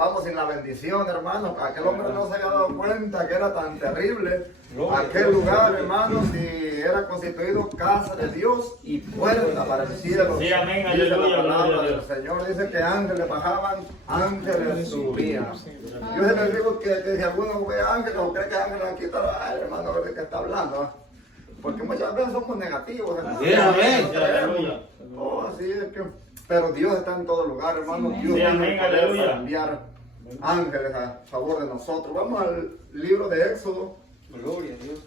vamos sin la bendición, hermano. Aquel hombre no se había dado cuenta que era tan terrible aquel lugar, hermano, si era constituido casa de Dios y puerta para el cielo. Sí, amén, Dice aleluya, la palabra gloria a del Dios. Señor, dice que ángeles bajaban, ángeles subían. Yo siempre digo que si alguno ve ángeles o cree que ángeles aquí está, ay, hermano, ¿de qué está hablando? Porque muchas veces somos negativos, hermano. Sí, amén, No creemos. aleluya. Oh, así es que, pero Dios está en todo lugar, hermano. Dios Sí, tiene amén, el poder aleluya. para enviar ángeles a favor de nosotros. Vamos al libro de Éxodo. Gloria a Dios.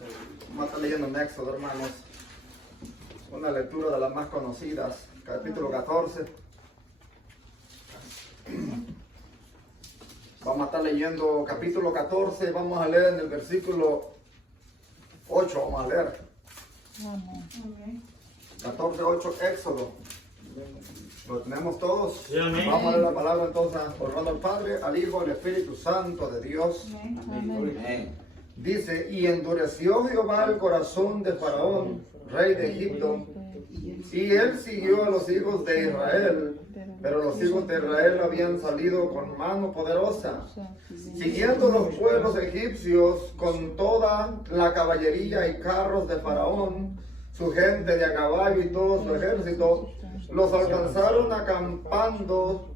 Vamos a estar leyendo en Éxodo, hermanos. Una lectura de las más conocidas, capítulo 14. Vamos a estar leyendo capítulo 14. Vamos a leer en el versículo 8. Vamos a leer. 14, 8, Éxodo. ¿Lo tenemos todos? Sí, amén. Vamos a leer la palabra entonces, honrando al Padre, al Hijo, al Espíritu Santo de Dios. Amén. Dice, y endureció Jehová el corazón de Faraón, rey de Egipto, y él siguió a los hijos de Israel, pero los hijos de Israel habían salido con mano poderosa, siguiendo los pueblos egipcios con toda la caballería y carros de Faraón, su gente de a caballo y todo su ejército, los alcanzaron acampando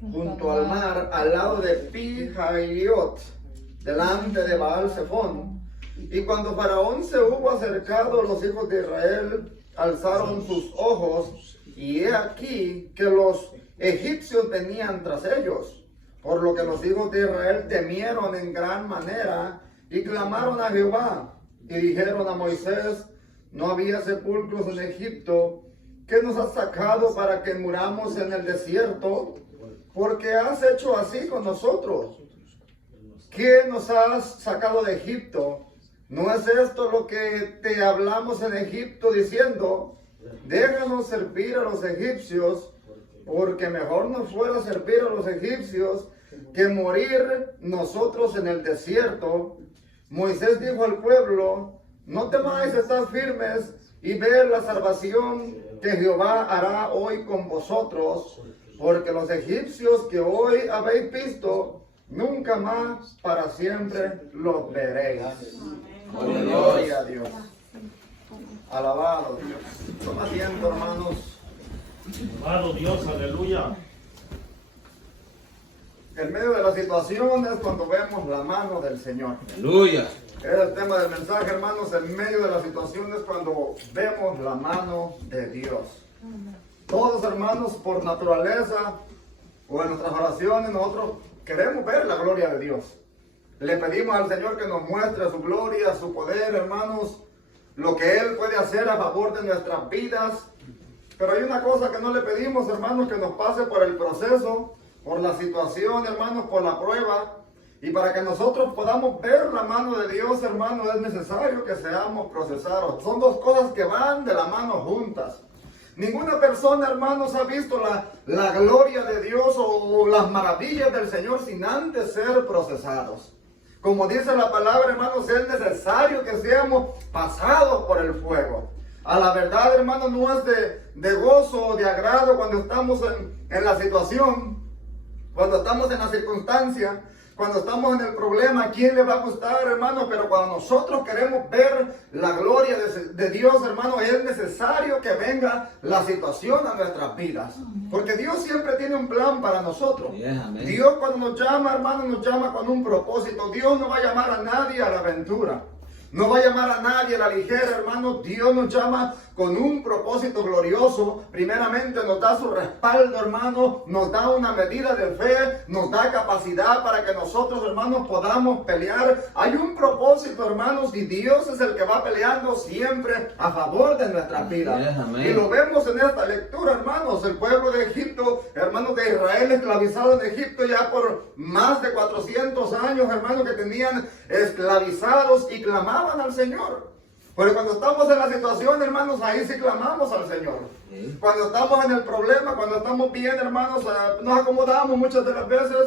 junto al mar, al lado de Pi-Hahiroth, delante de Baal-Zephón. Y cuando Faraón se hubo acercado, los hijos de Israel alzaron sus ojos, y he aquí que los egipcios venían tras ellos, por lo que los hijos de Israel temieron en gran manera, y clamaron a Jehová, y dijeron a Moisés, no había sepulcros en Egipto, ¿qué nos has sacado para que muramos en el desierto? Porque has hecho así con nosotros. ¿Qué nos has sacado de Egipto? ¿No es esto lo que te hablamos en Egipto diciendo, déjanos servir a los egipcios, porque mejor nos fuera servir a los egipcios que morir nosotros en el desierto? Moisés dijo al pueblo, no temáis, estad firmes y ved la salvación que Jehová hará hoy con vosotros, porque los egipcios que hoy habéis visto, nunca más para siempre los veréis. Gloria a Dios. Alabado Dios. Toma tiempo, hermanos. Amado Dios, aleluya. En medio de la situación es cuando vemos la mano del Señor. Aleluya. Es el tema del mensaje, hermanos. En medio de la situación es cuando vemos la mano de Dios. Todos, hermanos, por naturaleza o en nuestras oraciones, nosotros queremos ver la gloria de Dios. Le pedimos al Señor que nos muestre su gloria, su poder, hermanos, lo que Él puede hacer a favor de nuestras vidas. Pero hay una cosa que no le pedimos, hermanos, que nos pase por el proceso, por la situación, hermanos, por la prueba. Y para que nosotros podamos ver la mano de Dios, hermanos, es necesario que seamos procesados. Son dos cosas que van de la mano juntas. Ninguna persona, hermanos, ha visto la gloria de Dios o las maravillas del Señor sin antes ser procesados. Como dice la palabra, hermanos, es necesario que seamos pasados por el fuego. A la verdad, hermanos, no es de gozo o de agrado cuando estamos en la situación, cuando estamos en la circunstancia, cuando estamos en el problema. ¿A quién le va a gustar, hermano? Pero cuando nosotros queremos ver la gloria de Dios, hermano, es necesario que venga la situación a nuestras vidas. Porque Dios siempre tiene un plan para nosotros. Dios cuando nos llama, hermano, nos llama con un propósito. Dios no va a llamar a nadie a la aventura. No va a llamar a nadie a la ligera, hermano. Dios nos llama con un propósito glorioso. Primeramente nos da su respaldo, hermano. Nos da una medida de fe. Nos da capacidad para que nosotros, hermanos, podamos pelear. Hay un propósito, hermanos, y Dios es el que va peleando siempre a favor de nuestras vidas. Y lo vemos en esta lectura, hermanos. El pueblo de Egipto, hermanos de Israel, esclavizado en Egipto ya por más de 400 años, hermanos, que tenían esclavizados y clamaban al Señor. Pero cuando estamos en la situación, hermanos, ahí sí clamamos al Señor. Cuando estamos en el problema, cuando estamos bien, hermanos, nos acomodamos muchas de las veces.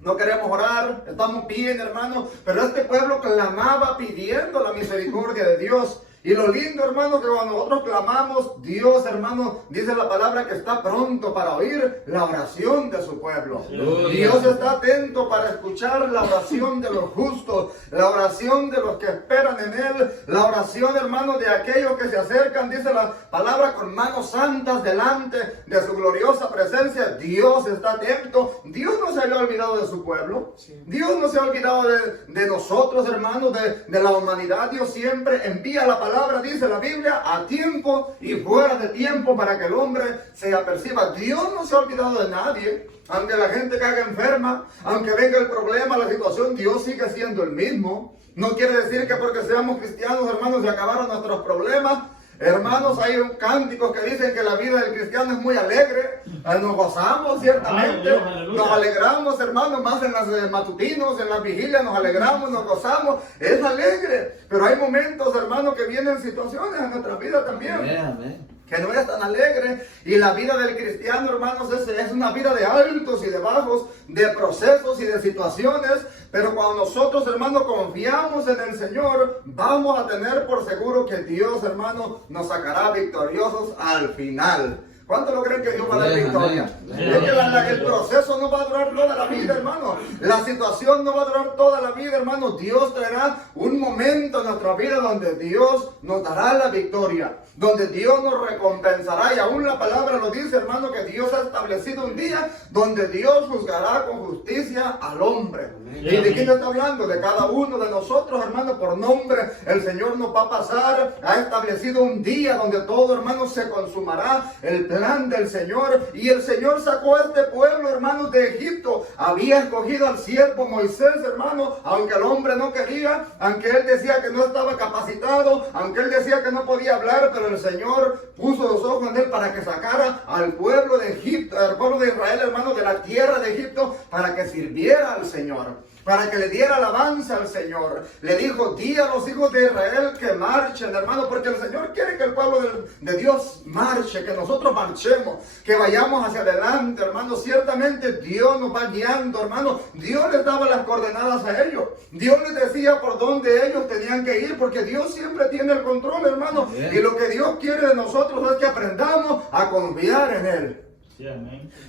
No queremos orar, estamos bien, hermanos. Pero este pueblo clamaba pidiendo la misericordia de Dios. Y lo lindo, hermano, que cuando nosotros clamamos, Dios, hermano, dice la palabra que está pronto para oír la oración de su pueblo. Dios está atento para escuchar la oración de los justos, la oración de los que esperan en Él, la oración, hermano, de aquellos que se acercan, dice la palabra, con manos santas delante de su gloriosa presencia. Dios está atento. Dios no se había olvidado de su pueblo. Dios no se ha olvidado de nosotros, hermanos, de la humanidad. Dios siempre envía la palabra, dice la Biblia, a tiempo y fuera de tiempo para que el hombre se aperciba. Dios no se ha olvidado de nadie. Aunque la gente caiga enferma, aunque venga el problema, la situación, Dios sigue siendo el mismo. No quiere decir que porque seamos cristianos, hermanos, se acabaron nuestros problemas. Hermanos, hay cánticos que dicen que la vida del cristiano es muy alegre. Nos gozamos ciertamente, nos alegramos, hermanos, más en las matutinos, en las vigilias, nos alegramos, nos gozamos. Es alegre, pero hay momentos, hermanos, que vienen situaciones en nuestra vida también. Que no es tan alegre. Y la vida del cristiano, hermanos, es una vida de altos y de bajos, de procesos y de situaciones. Pero cuando nosotros, hermanos, confiamos en el Señor, vamos a tener por seguro que Dios, hermanos, nos sacará victoriosos al final. ¿Cuánto lo creen que Dios va a dar victoria? Es que el proceso no va a durar toda la vida, hermano. La situación no va a durar toda la vida, hermano. Dios traerá un momento en nuestra vida donde Dios nos dará la victoria, donde Dios nos recompensará. Y aún la palabra lo dice, hermano, que Dios ha establecido un día donde Dios juzgará con justicia al hombre. ¿Y de quién está hablando? De cada uno de nosotros, hermano, por nombre. El Señor nos va a pasar. Ha establecido un día donde todo, hermano, se consumará el plan del Señor. Y el Señor sacó a este pueblo, hermanos, de Egipto. Había escogido al siervo Moisés, hermano, aunque el hombre no quería, aunque él decía que no estaba capacitado, aunque él decía que no podía hablar, pero el Señor puso los ojos en él para que sacara al pueblo de Egipto, al pueblo de Israel, hermano, de la tierra de Egipto, para que sirviera al Señor, para que le diera alabanza al Señor. Le dijo, di a los hijos de Israel que marchen, hermano, porque el Señor quiere que el pueblo de Dios marche, que nosotros marchemos, que vayamos hacia adelante, hermano. Ciertamente Dios nos va guiando, hermano. Dios les daba las coordenadas a ellos. Dios les decía por dónde ellos tenían que ir, porque Dios siempre tiene el control, hermano. Bien. Y lo que Dios quiere de nosotros es que aprendamos a confiar en Él.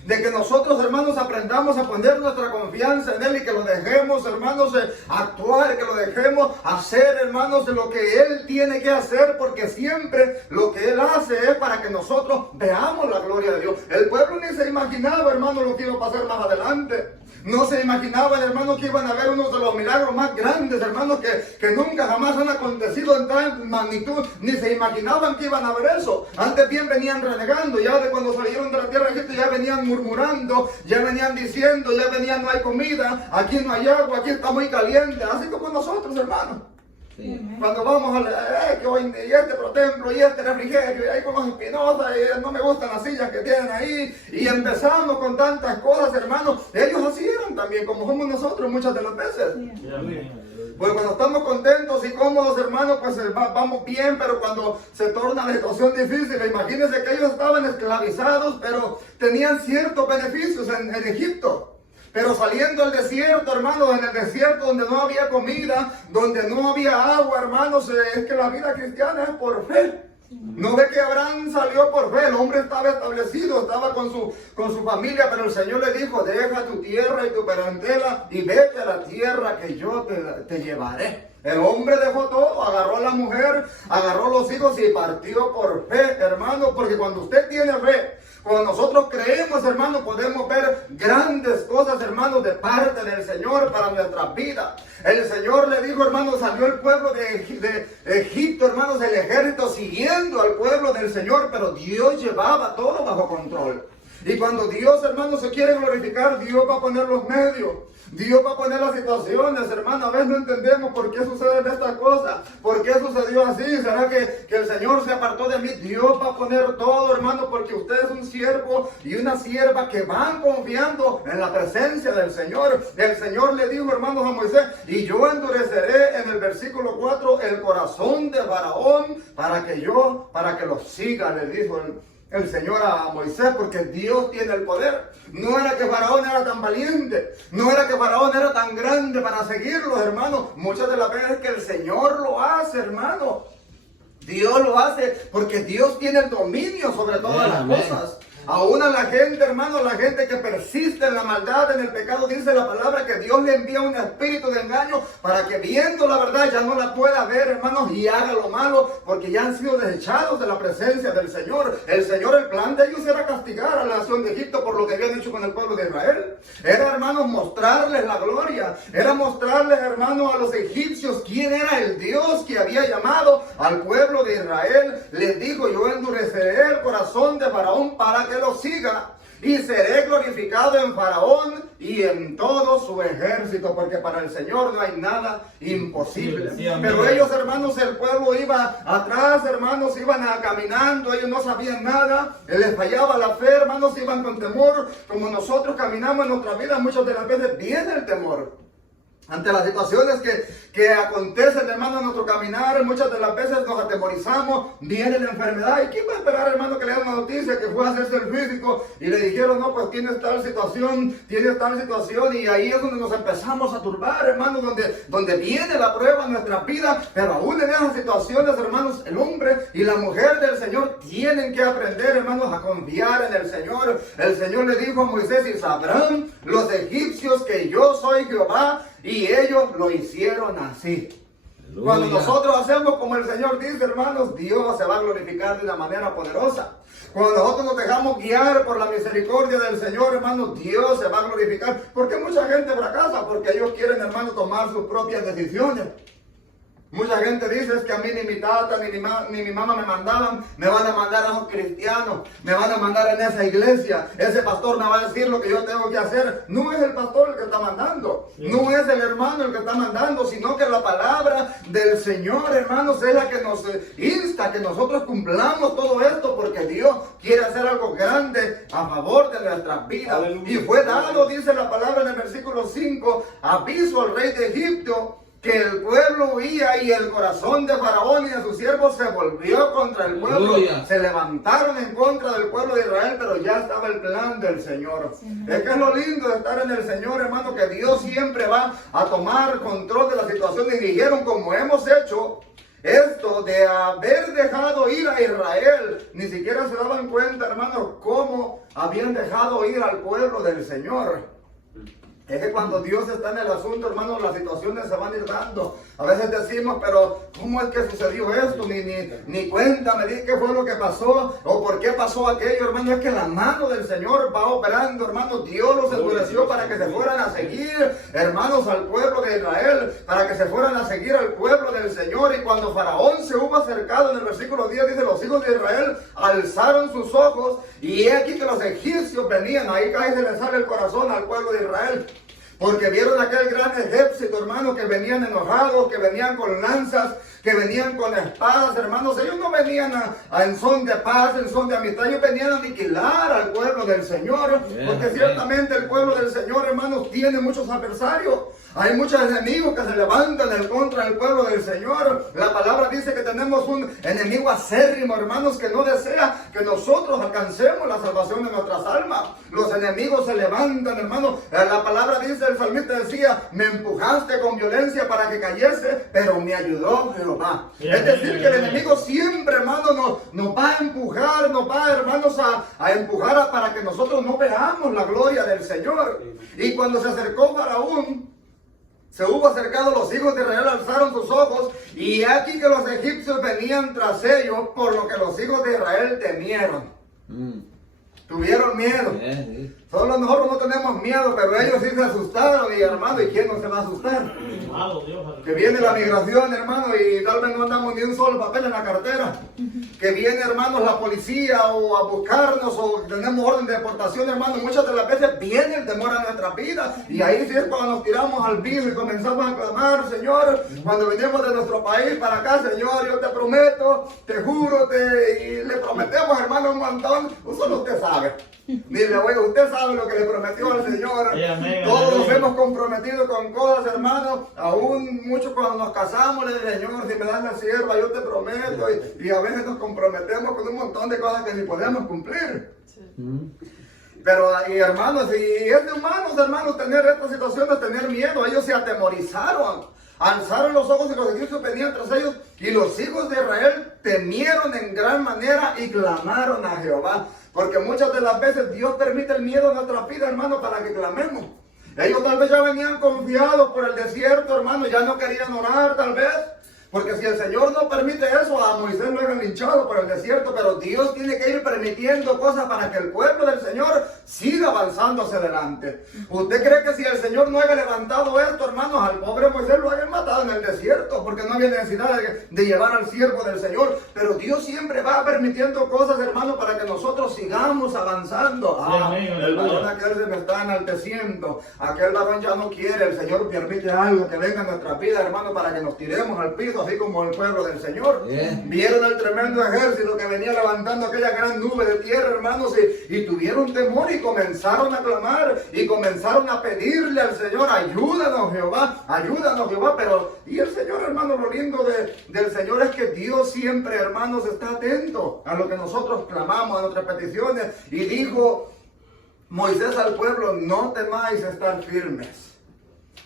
De que nosotros, hermanos, aprendamos a poner nuestra confianza en Él y que lo dejemos, hermanos, actuar, que lo dejemos hacer, hermanos, lo que Él tiene que hacer, porque siempre lo que Él hace es para que nosotros veamos la gloria de Dios. El pueblo ni se imaginaba, hermanos, lo que iba a pasar más adelante. No se imaginaban, hermanos, que iban a ver uno de los milagros más grandes, hermanos, que nunca jamás han acontecido en tal magnitud. Ni se imaginaban que iban a ver eso. Antes bien venían renegando, ya de cuando salieron de la tierra de Egipto, ya venían murmurando, ya venían diciendo, ya venían, no hay comida, aquí no hay agua, aquí está muy caliente. Así como nosotros, hermanos. Sí. Cuando vamos a y este protemplo y este refrigerio y ahí con los espinosas y no me gustan las sillas que tienen ahí y empezamos con tantas cosas, hermanos. Ellos así eran también, como somos nosotros muchas de las veces. Pues cuando estamos contentos y cómodos, hermanos, pues vamos bien, pero cuando se torna la situación difícil, imagínense que ellos estaban esclavizados, pero tenían ciertos beneficios en Egipto. Pero saliendo del desierto, hermanos, en el desierto donde no había comida, donde no había agua, hermanos, es que la vida cristiana es por fe. No ve que Abraham salió por fe, el hombre estaba establecido, estaba con su familia, pero el Señor le dijo, deja tu tierra y tu parentela y vete a la tierra que yo te llevaré. El hombre dejó todo, agarró a la mujer, agarró los hijos y partió por fe, hermano, porque cuando usted tiene fe, cuando nosotros creemos, hermanos, podemos ver grandes cosas, hermanos, de parte del Señor para nuestras vidas. El Señor le dijo, hermanos, salió el pueblo de Egipto, hermanos, el ejército siguiendo al pueblo del Señor, pero Dios llevaba todo bajo control. Y cuando Dios, hermanos, se quiere glorificar, Dios va a poner los medios. Dios va a poner las situaciones, hermano. A veces no entendemos por qué suceden estas cosas. ¿Por qué sucedió así? ¿Será que el Señor se apartó de mí? Dios va a poner todo, hermano, porque usted es un siervo y una sierva que van confiando en la presencia del Señor. El Señor le dijo, hermanos, a Moisés, y yo endureceré en el versículo 4 el corazón de Faraón para que lo siga, le dijo el Señor a Moisés, porque Dios tiene el poder. No era que Faraón era tan valiente, no era que Faraón era tan grande para seguirlo, hermano. Muchas de las veces que el Señor lo hace, hermano. Dios lo hace porque Dios tiene el dominio sobre todas las cosas. Aún a la gente, hermano, la gente que persiste en la maldad, en el pecado, dice la palabra que Dios le envía un espíritu de engaño para que viendo la verdad ya no la pueda ver, hermanos, y haga lo malo, porque ya han sido desechados de la presencia del Señor. El Señor, el plan de ellos era castigar a la nación de Egipto por lo que habían hecho con el pueblo de Israel. Era, hermanos, mostrarles la gloria. Era mostrarles, hermanos, a los egipcios quién era el Dios que había llamado al pueblo de Israel. Les dijo: yo endureceré el corazón de Faraón para que lo siga, y seré glorificado en Faraón y en todo su ejército, porque para el Señor no hay nada imposible. Sí, pero ellos, hermanos, el pueblo iba atrás, hermanos, iban caminando, ellos no sabían nada, les fallaba la fe, hermanos, iban con temor, como nosotros caminamos en nuestra vida. Muchas de las veces viene el temor ante las situaciones que acontecen, hermano, en nuestro caminar. Muchas de las veces nos atemorizamos, viene la enfermedad. ¿Y quién va a esperar, hermano, que le den una noticia que fue a hacerse el físico y le dijeron: no, pues tienes tal situación, y ahí es donde nos empezamos a turbar, hermano, donde viene la prueba en nuestra vida? Pero aún en esas situaciones, hermanos, el hombre y la mujer del Señor tienen que aprender, hermanos, a confiar en el Señor. El Señor le dijo a Moisés: y sabrán los egipcios que yo soy Jehová. Y ellos lo hicieron así. Aleluya. Cuando nosotros hacemos como el Señor dice, hermanos, Dios se va a glorificar de una manera poderosa. Cuando nosotros nos dejamos guiar por la misericordia del Señor, hermanos, Dios se va a glorificar. Porque mucha gente fracasa porque ellos quieren, hermanos, tomar sus propias decisiones. Mucha gente dice: es que a mí ni mi tata ni mi mamá me mandaban, me van a mandar a un cristiano, me van a mandar en esa iglesia, ese pastor me va a decir lo que yo tengo que hacer. No es el pastor el que está mandando, no es el hermano el que está mandando, sino que la palabra del Señor, hermanos, es la que nos insta que nosotros cumplamos todo esto, porque Dios quiere hacer algo grande a favor de nuestras vidas. Aleluya. Y fue dado, dice la palabra en el versículo 5, aviso al rey de Egipto que el pueblo huía, y el corazón de Faraón y de sus siervos se volvió contra el pueblo. Aleluya. Se levantaron en contra del pueblo de Israel, pero ya estaba el plan del Señor. Sí. Es que es lo lindo de estar en el Señor, hermano, que Dios siempre va a tomar control de la situación. Y dijeron: como hemos hecho esto de haber dejado ir a Israel, ni siquiera se daban cuenta, hermanos, cómo habían dejado ir al pueblo del Señor. Es que cuando Dios está en el asunto, hermanos, las situaciones se van a ir dando. A veces decimos: pero ¿cómo es que sucedió esto? Ni cuenta me di qué fue lo que pasó o por qué pasó aquello, hermano. Es que la mano del Señor va operando, hermanos. Dios los endureció para que se fueran a seguir, hermanos, al pueblo de Israel, para que se fueran a seguir al pueblo del Señor. Y cuando Faraón se hubo acercado, en el versículo 10 dice: los hijos de Israel alzaron sus ojos, y he aquí que los egipcios venían. Ahí cae, se les sale el corazón al pueblo de Israel, porque vieron aquel gran ejército, hermanos, que venían enojados, que venían con lanzas, que venían con espadas, hermanos. Ellos no venían en son de paz, en son de amistad. Ellos venían a aniquilar al pueblo del Señor, porque ciertamente el pueblo del Señor, hermanos, tiene muchos adversarios. Hay muchos enemigos que se levantan en contra del pueblo del Señor. La palabra dice que tenemos un enemigo acérrimo, hermanos, que no desea que nosotros alcancemos la salvación de nuestras almas. Los enemigos se levantan, hermanos. La palabra dice, el salmista decía: me empujaste con violencia para que cayese, pero me ayudó Jehová. Es decir, que el enemigo siempre, hermanos, nos va a empujar, nos va, hermanos, a empujar para que nosotros no veamos la gloria del Señor. Y cuando se acercó Faraón, se hubo acercado, los hijos de Israel alzaron sus ojos, y aquí que los egipcios venían tras ellos, por lo que los hijos de Israel temieron. Tuvieron miedo. Solo nosotros no tenemos miedo, pero ellos sí se asustaron, mi hermano. ¿Y quién no se va a asustar? Que viene la migración, hermano, y tal vez no andamos ni un solo papel en la cartera. Que viene, hermanos, la policía o a buscarnos, o tenemos orden de deportación, hermano. Muchas de las veces viene el temor a nuestra vida, y ahí sí es cuando nos tiramos al piso y comenzamos a clamar: Señor, cuando venimos de nuestro país para acá, Señor, yo te prometo, te juro, y le prometemos, hermano, un montón. Solo usted sabe. Dile: oye, usted sabe lo que le prometió al Señor. Todos nos hemos comprometido con cosas, hermano. Aún muchos cuando nos casamos le dicen: Señor, si me das la sierva, yo te prometo. Y a veces nos comprometemos con un montón de cosas que ni podemos cumplir. Pero, y hermanos, y es de humanos, hermanos, tener estas situaciones, tener miedo. Ellos se atemorizaron. Alzaron los ojos y los egipcios venían tras ellos, y los hijos de Israel temieron en gran manera y clamaron a Jehová. Porque muchas de las veces Dios permite el miedo en nuestra vida, hermano, para que clamemos. Ellos tal vez ya venían confiados por el desierto, hermano, ya no querían orar tal vez. Porque si el Señor no permite eso, a Moisés lo habían linchado por el desierto, pero Dios tiene que ir permitiendo cosas para que el pueblo del Señor siga avanzando hacia adelante. ¿Usted cree que si el Señor no haya levantado esto, hermanos, al pobre Moisés lo habían matado en el desierto? Porque no había necesidad de llevar al siervo del Señor. Pero Dios siempre va permitiendo cosas, hermanos, para que nosotros sigamos avanzando. El varón aquel se me está enalteciendo, aquel varón ya no quiere. El Señor permite algo que venga a nuestra vida, hermano, para que nos tiremos al piso, así como el pueblo del Señor. Vieron el tremendo ejército que venía levantando aquella gran nube de tierra, hermanos, y tuvieron temor y comenzaron a clamar y comenzaron a pedirle al Señor: ayúdanos Jehová, pero y el Señor, hermano, lo lindo del Señor es que Dios siempre, hermanos, está atento a lo que nosotros clamamos, a nuestras peticiones. Y dijo Moisés al pueblo: no temáis estar firmes.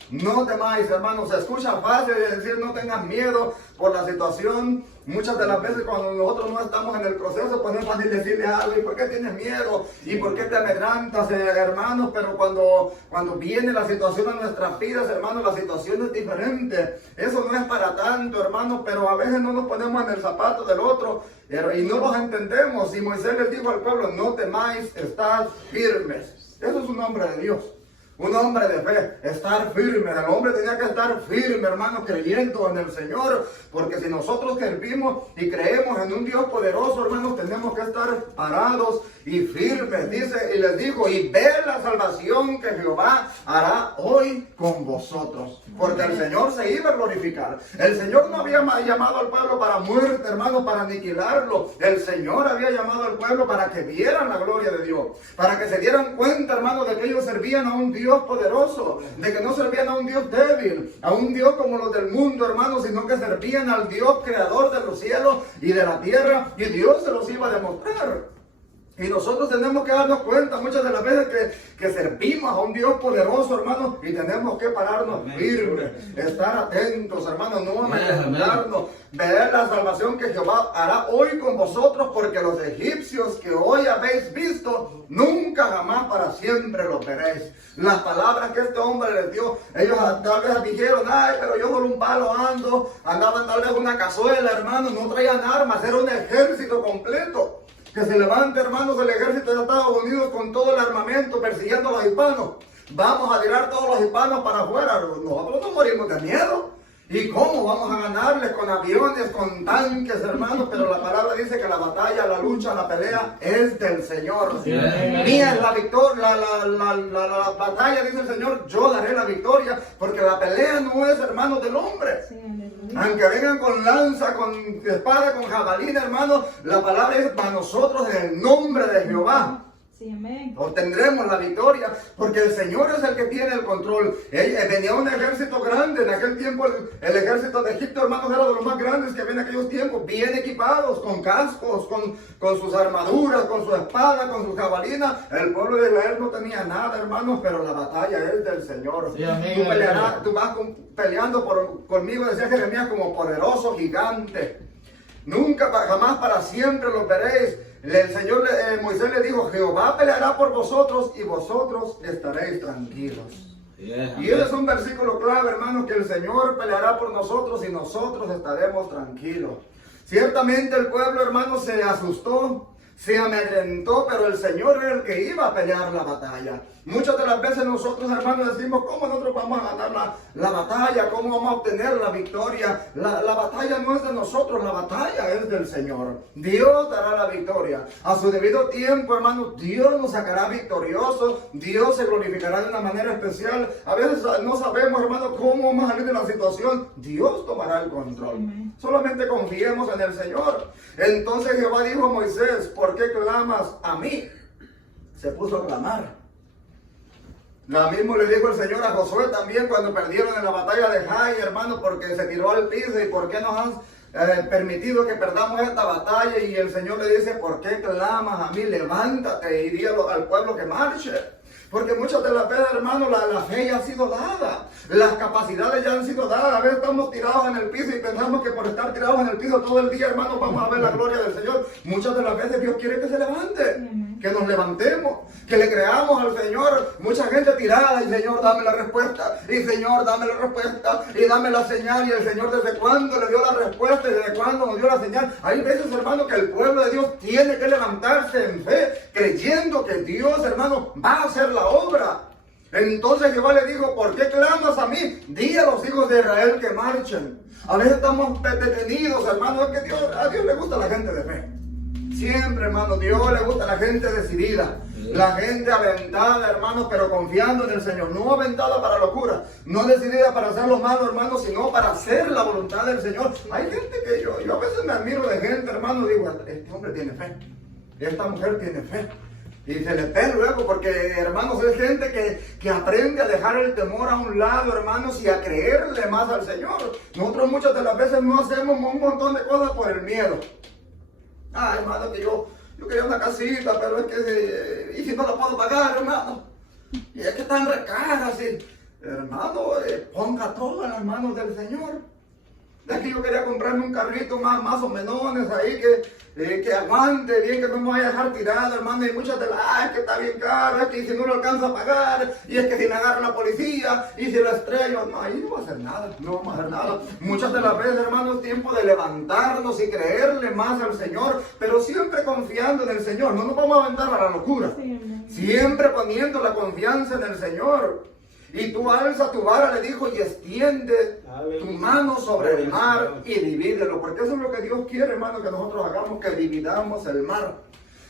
No temáis, hermanos. Se escucha fácil decir no tengas miedo por la situación. Muchas de las veces cuando nosotros no estamos en el proceso, pues no es fácil decirle algo. ¿Y por qué tienes miedo? ¿Y por qué te amedrantas, hermanos? Pero cuando viene la situación a nuestras vidas, hermanos, la situación es diferente. Eso no es para tanto, hermanos, pero a veces no nos ponemos en el zapato del otro y no los entendemos. Y Moisés les dijo al pueblo: no temáis, estad firmes. Eso es un hombre de Dios. Un hombre de fe, estar firme. El hombre tenía que estar firme, hermano, creyendo en el Señor. Porque si nosotros servimos y creemos en un Dios poderoso, hermanos, tenemos que estar parados y firmes. Dice, y les dijo: y ve la salvación que Jehová hará hoy con vosotros. Porque el Señor se iba a glorificar. El Señor no había llamado al pueblo para muerte, hermano, para aniquilarlo. El Señor había llamado al pueblo para que vieran la gloria de Dios. Para que se dieran cuenta, hermano, de que ellos servían a un Dios poderoso, de que no servían a un Dios débil, a un Dios como los del mundo, hermanos, sino que servían al Dios creador de los cielos y de la tierra, y Dios se los iba a demostrar. Y nosotros tenemos que darnos cuenta muchas de las veces que servimos a un Dios poderoso, hermanos, y tenemos que pararnos firmes, estar atentos, hermanos, no amedrentarnos, ver la salvación que Jehová hará hoy con vosotros, porque los egipcios que hoy habéis visto, nunca jamás para siempre los veréis. Las palabras que este hombre les dio, ellos tal vez dijeron: ay, pero yo con un palo ando, andaban tal vez una cazuela, hermanos, no traían armas, era un ejército completo. Que se levante, hermanos, el ejército de Estados Unidos con todo el armamento persiguiendo a los hispanos. Vamos a tirar todos los hispanos para afuera. Nosotros no morimos de miedo. ¿Y cómo vamos a ganarles? Con aviones, con tanques, hermanos. Pero la palabra dice que la batalla, la lucha, la pelea es del Señor. Mía es la victoria, la batalla, dice el Señor, yo daré la victoria. Porque la pelea no es, hermanos, del hombre. Aunque vengan con lanza, con espada, con jabalina, hermanos, la palabra es para nosotros en el nombre de Jehová. Obtendremos la victoria, porque el Señor es el que tiene el control. Venía un ejército grande en aquel tiempo. El ejército de Egipto, hermanos, era de los más grandes que había en aquellos tiempos, bien equipados, con cascos, con sus armaduras, con su espada, con sus jabalinas. El pueblo de Israel no tenía nada, hermanos, pero la batalla es del Señor. Sí, tú vas peleando conmigo, decía Jeremías, como poderoso gigante. Nunca, jamás, para siempre los veréis. El Señor, Moisés le dijo: Jehová peleará por vosotros y vosotros estaréis tranquilos. Y ese es un versículo clave, hermanos, que el Señor peleará por nosotros y nosotros estaremos tranquilos. Ciertamente el pueblo, hermanos, se asustó, se amedrentó, pero el Señor era el que iba a pelear la batalla. Muchas de las veces nosotros, hermanos, decimos: ¿cómo nosotros vamos a ganar la batalla? ¿Cómo vamos a obtener la victoria? La batalla no es de nosotros, la batalla es del Señor. Dios dará la victoria. A su debido tiempo, hermanos, Dios nos sacará victoriosos. Dios se glorificará de una manera especial. A veces no sabemos, hermanos, cómo vamos a salir de la situación. Dios tomará el control. Solamente confiemos en el Señor. Entonces Jehová dijo a Moisés: ¿por qué clamas a mí? Se puso a clamar. Lo mismo le dijo el Señor a Josué también cuando perdieron en la batalla de Jai, hermano, porque se tiró al piso. ¿Y por qué nos has permitido que perdamos esta batalla? Y el Señor le dice: ¿por qué clamas a mí? Levántate y di al pueblo que marche. Porque muchas de las veces, hermano, la fe ya ha sido dada. Las capacidades ya han sido dadas. A veces estamos tirados en el piso y pensamos que por estar tirados en el piso todo el día, hermanos, vamos a ver la gloria del Señor. Muchas de las veces Dios quiere que se levante, que nos levantemos, que le creamos al Señor. Mucha gente tirada y Señor, dame la respuesta, y Señor, dame la respuesta, y dame la señal. Y el Señor, ¿desde cuándo le dio la respuesta y desde cuándo nos dio la señal? Hay veces, hermano, que el pueblo de Dios tiene que levantarse en fe, creyendo que Dios, hermano, va a hacer la obra. Entonces Jehová le dijo, ¿por qué clamas a mí? Di a los hijos de Israel que marchen. A veces estamos detenidos, hermano, es que a Dios le gusta la gente de fe. Siempre, hermano, Dios le gusta la gente decidida, la gente aventada, hermano, pero confiando en el Señor. No aventada para locura, no decidida para hacer lo malo, hermano, sino para hacer la voluntad del Señor. Hay gente que yo a veces me admiro de gente, hermano, digo, este hombre tiene fe, esta mujer tiene fe. Y se le ve luego, porque, hermanos, es gente que aprende a dejar el temor a un lado, hermanos, y a creerle más al Señor. Nosotros muchas de las veces no hacemos un montón de cosas por el miedo. Ah, hermano, que yo quería una casita, pero es que, y si no la puedo pagar, hermano, y es que están recaras, y, hermano, ponga todo en las manos del Señor. Es que yo quería comprarme un carrito más o menos ahí que aguante bien, que no me vaya a dejar tirado, hermano. Y muchas de las, es que está bien caro, es que si no lo alcanza a pagar, y es que si me agarra la policía, y si lo estrello, no, ahí no va a hacer nada, no vamos a hacer nada. Muchas de las veces, hermano, es tiempo de levantarnos y creerle más al Señor, pero siempre confiando en el Señor. No nos vamos a aventar a la locura, siempre poniendo la confianza en el Señor. Y tú alza tu vara, le dijo, y extiende tu mano sobre el mar y divídelo. Porque eso es lo que Dios quiere, hermano, que nosotros hagamos, que dividamos el mar.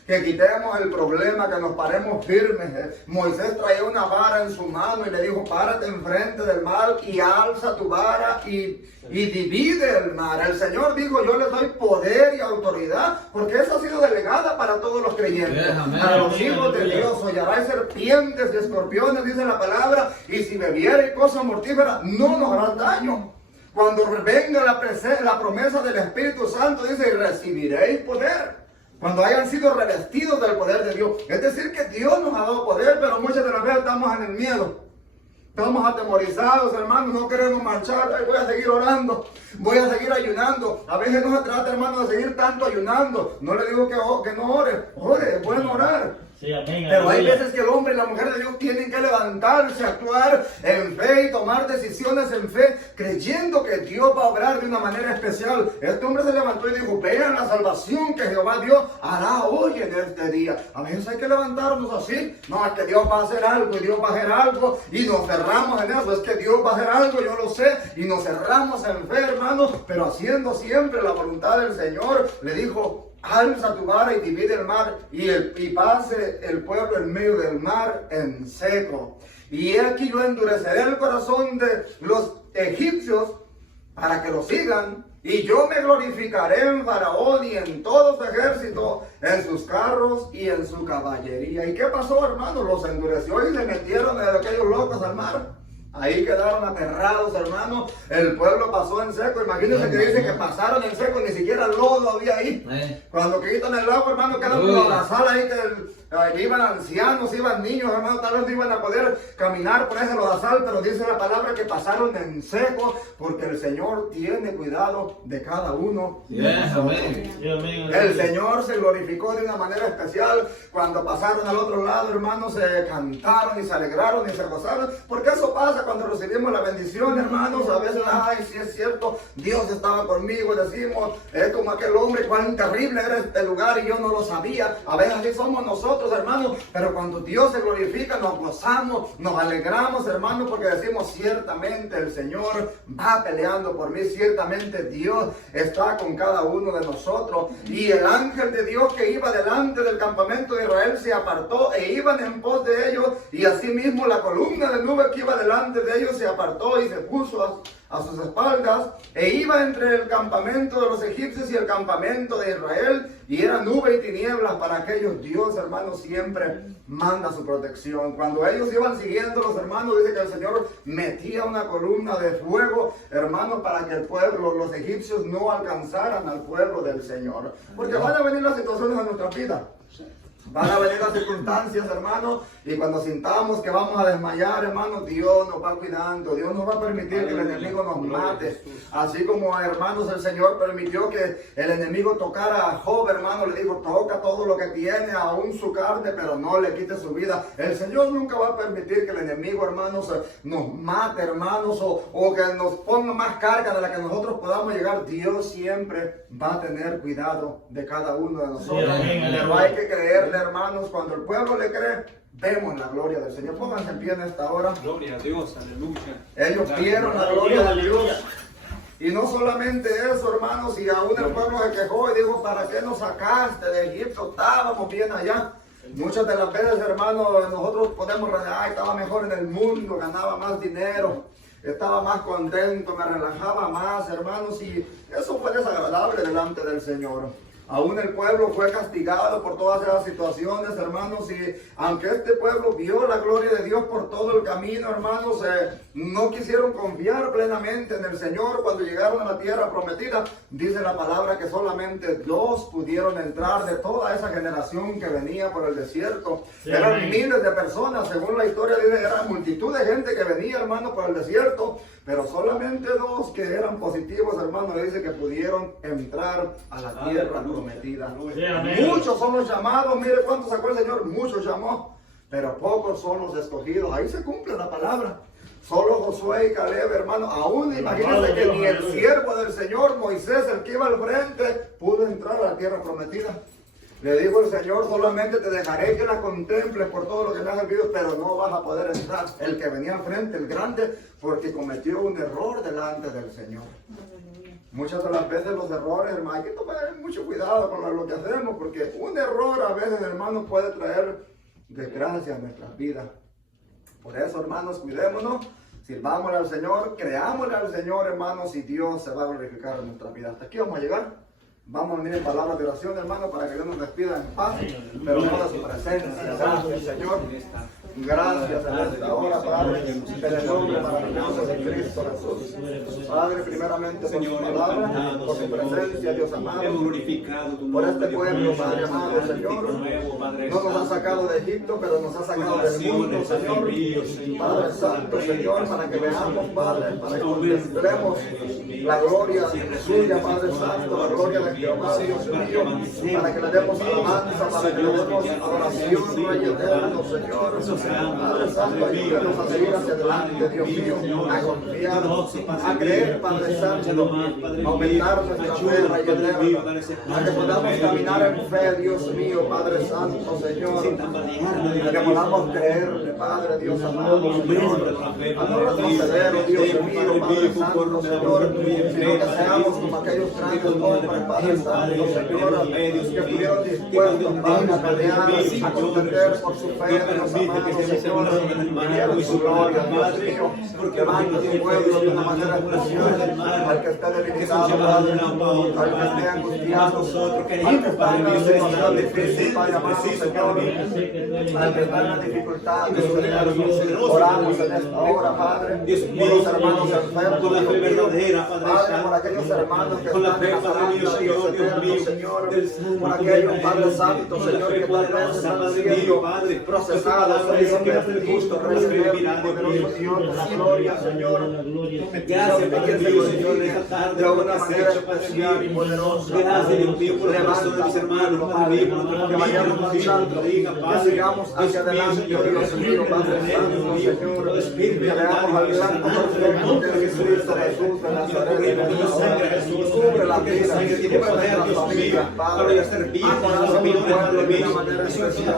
Que quitemos el problema, que nos paremos firmes. Moisés traía una vara en su mano y le dijo, párate enfrente del mar y alza tu vara y divide el mar. El Señor dijo, yo les doy poder y autoridad, porque eso ha sido delegada para todos los creyentes. Para los hijos de Dios, hollará serpientes y escorpiones, dice la palabra, y si bebiere cosa mortífera, no nos hará daño. Cuando venga la promesa del Espíritu Santo, dice, y recibiréis poder. Cuando hayan sido revestidos del poder de Dios. Es decir, que Dios nos ha dado poder, pero muchas de las veces estamos en el miedo. Estamos atemorizados, hermanos, no queremos marchar. Ay, voy a seguir orando, voy a seguir ayunando. A veces no se trata, hermano, de seguir tanto ayunando. No le digo que no ore, es bueno orar. Sí, amén, pero hay aleluya. veces que el hombre y la mujer de Dios tienen que levantarse, actuar en fe y tomar decisiones en fe, creyendo que Dios va a obrar de una manera especial. Este hombre se levantó y dijo, vean la salvación que Jehová Dios hará hoy en este día. A veces hay que levantarnos así. No, es que Dios va a hacer algo y Dios va a hacer algo y nos cerramos en eso. Es que Dios va a hacer algo, yo lo sé, y nos cerramos en fe, hermanos, pero haciendo siempre la voluntad del Señor. Le dijo, alza tu vara y divide el mar, y pase el pueblo en medio del mar en seco. Y he aquí yo endureceré el corazón de los egipcios para que lo sigan, y yo me glorificaré en Faraón y en todo su ejército, en sus carros y en su caballería. ¿Y qué pasó, hermano? Los endureció y se metieron de aquellos locos al mar. Ahí quedaron aterrados, hermano. El pueblo pasó en seco. Imagínense que dice que pasaron en seco, ni siquiera lodo había ahí. Cuando quitan el agua, hermano, quedan como la sala ahí que iban ancianos, iban niños, hermano, tal vez no iban a poder caminar por ese lodazal, pero dice la palabra que pasaron en seco, porque el Señor tiene cuidado de cada uno de nosotros. El Señor se glorificó de una manera especial cuando pasaron al otro lado, hermanos, se cantaron y se alegraron y se gozaron, porque eso pasa cuando recibimos la bendición, hermanos. A veces, ay, si es cierto, Dios estaba conmigo, decimos, es como aquel hombre, cuán terrible era este lugar y yo no lo sabía. A veces así somos nosotros, hermanos, pero cuando Dios se glorifica, nos gozamos, nos alegramos, hermanos, porque decimos, ciertamente el Señor va peleando por mí, ciertamente Dios está con cada uno de nosotros. Y el ángel de Dios que iba delante del campamento de Israel se apartó e iban en pos de ellos, y asimismo la columna de nube que iba delante de ellos se apartó y se puso a sus espaldas, e iba entre el campamento de los egipcios y el campamento de Israel, y era nube y tinieblas para aquellos. Dios, hermanos, siempre manda su protección. Cuando ellos iban siguiendo, los hermanos, dice que el Señor metía una columna de fuego, hermanos, para que el pueblo, los egipcios, no alcanzaran al pueblo del Señor. Porque van a venir las situaciones en nuestra vida. Van a venir las circunstancias, hermano, y cuando sintamos que vamos a desmayar, hermano, Dios nos va cuidando, Dios nos va a permitir que el enemigo nos mate. Así como, hermanos, el Señor permitió que el enemigo tocara a Job, hermano, le dijo, toca todo lo que tiene, aún su carne, pero no le quite su vida. El Señor nunca va a permitir que el enemigo, hermanos, nos mate, hermanos, o que nos ponga más carga de la que nosotros podamos llegar. Dios siempre va a tener cuidado de cada uno de nosotros. Pero hay que creerle, hermanos, cuando el pueblo le cree, vemos la gloria del Señor. Pónganse en pie en esta hora. Gloria a Dios, aleluya. Ellos vieron la gloria de Dios. Y no solamente eso, hermanos, y aún el pueblo se quejó y dijo, ¿para qué nos sacaste de Egipto? Estábamos bien allá. Muchas de las veces, hermanos, nosotros podemos renegar, estaba mejor en el mundo, ganaba más dinero, estaba más contento, me relajaba más, hermanos, y eso fue desagradable delante del Señor. Aún el pueblo fue castigado por todas esas situaciones, hermanos, y aunque este pueblo vio la gloria de Dios por todo el camino, hermanos, no quisieron confiar plenamente en el Señor. Cuando llegaron a la tierra prometida, dice la palabra que solamente 2 pudieron entrar de toda esa generación que venía por el desierto. Sí, eran amén. miles de personas, según la historia dice, era multitud de gente que venía, hermano, por el desierto, pero solamente 2 que eran positivos, hermano, le dice que pudieron entrar a la tierra prometida. Sí, amén. Muchos son los llamados, mire cuánto sacó el Señor, muchos llamó, pero pocos son los escogidos. Ahí se cumple la palabra. Solo Josué y Caleb, hermano, aún imagínense que ni el siervo del Señor, Moisés, el que iba al frente, pudo entrar a la tierra prometida. Le dijo el Señor, solamente te dejaré que la contemples por todo lo que me has servido, pero no vas a poder entrar. El que venía al frente, el grande, porque cometió un error delante del Señor. Muchas de las veces los errores, hermano, hay que tomar mucho cuidado con lo que hacemos, porque un error a veces, hermano, puede traer desgracia a nuestras vidas. Por eso, hermanos, cuidémonos, sirvámosle al Señor, creámosle al Señor, hermanos, y Dios se va a glorificar en nuestra vida. Hasta aquí vamos a llegar. Vamos a venir en palabras de oración, hermano, para que Dios nos despida en paz, pero no de su presencia. Gracias, Señor. Gracias en esta hora, Padre, en el nombre maravilloso de Cristo Jesús. Padre, primeramente por su palabra, por su presencia, Dios amado, por este pueblo, Padre amado, Señor. No nos ha sacado de Egipto, pero nos ha sacado del mundo, Señor. Padre Santo, Señor, para que veamos, Padre, para que contemplemos la gloria suya, Padre Santo, la gloria de Jehová, Dios mío, para que le demos alabanza, para que le demos adoración, Rey eterno, Señor. Padre Santo, ayúdanos a seguir hacia adelante, Dios mío, a confiar, a creer, Padre Santo, a aumentar nuestra fe, Rey eterno, a que podamos caminar en fe, Dios mío, Padre Santo, Señor, a que podamos creerle, Padre, Dios amado, Señor, a no retroceder, oh Dios mío, Padre Santo, Señor, sino que seamos como aquellos grandes hombres, Padre Santo, Señor, que estuvieron dispuestos, Padre, a pelear, a contender por su fe, Dios amado, Señor, y su gloria, Dios mío, porque manda a su pueblo de una manera especial, al que esté debilitado, Padre, al que esté angustiado, al que está en una situación difícil, Padre amado, Señor, al que está en la dificultad, Señor, oramos en esta hora, Padre, por los hermanos enfermos, Padre, por aquellos hermanos que están en la salud, Dios eterno, Señor, por aquellos, Padre Santo, Señor, que tal vez están siendo procesados, Señor, justo, recibir, poderoso Dios, de la gloria, Señor. Gracias, Dios, Señor, de esta tarde, de una manera especial y poderosa. Gracias, Dios mío, por el corazón de mis hermanos, Padre mío, que vayamos marchando, que sigamos hacia adelante, Dios mío, Padre Santo, Señor, que veamos al gran profeta de Jesucristo Jesús de Nazaret, cubre la vida, cubre nuestra familia, Padre, acoraza a mi pueblo de una manera especial,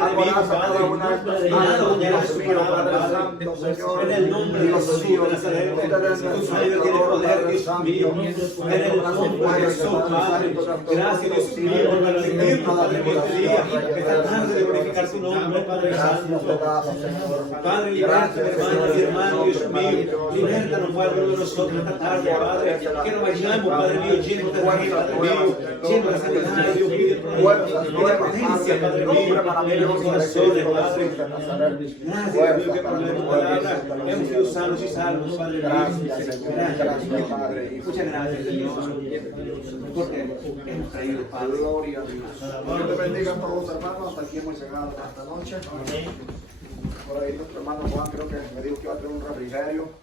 acoraza a cada una de estas almas, Dios mío, Padre Santo, Señor, Dios mío, ustedes nuestro poder, Dios mío, en el nombre de Jesús, Padre, gracias, Dios mío, por permitirnos, Padre mío, este día, esta tarde de glorificar tu nombre, Padre Santo, Padre, liberta, hermanas y hermanos, Dios mío, libértanos, Padre, de nosotros esta tarde, Padre, que nos vayamos, Padre mío, llenos de fe, Padre mío, llenos de sanidad, Dios mío, Fuerzas nuevas, Padre. Obra maravillosa de Cristo Jesús de Nazaret. Fuerzas para tu pueblo. Hemos sido sanos y salvos, Padre. Gracias, Señor. Gracias, Padre. Muchas gracias, Señor. Porque hemos traído, Padre. Gloria a Dios. Dios te bendiga a todos, hermanos. Hasta aquí hemos llegado esta noche. Por ahí nuestro hermano Juan creo que me dijo que iba a traer un refrigerio.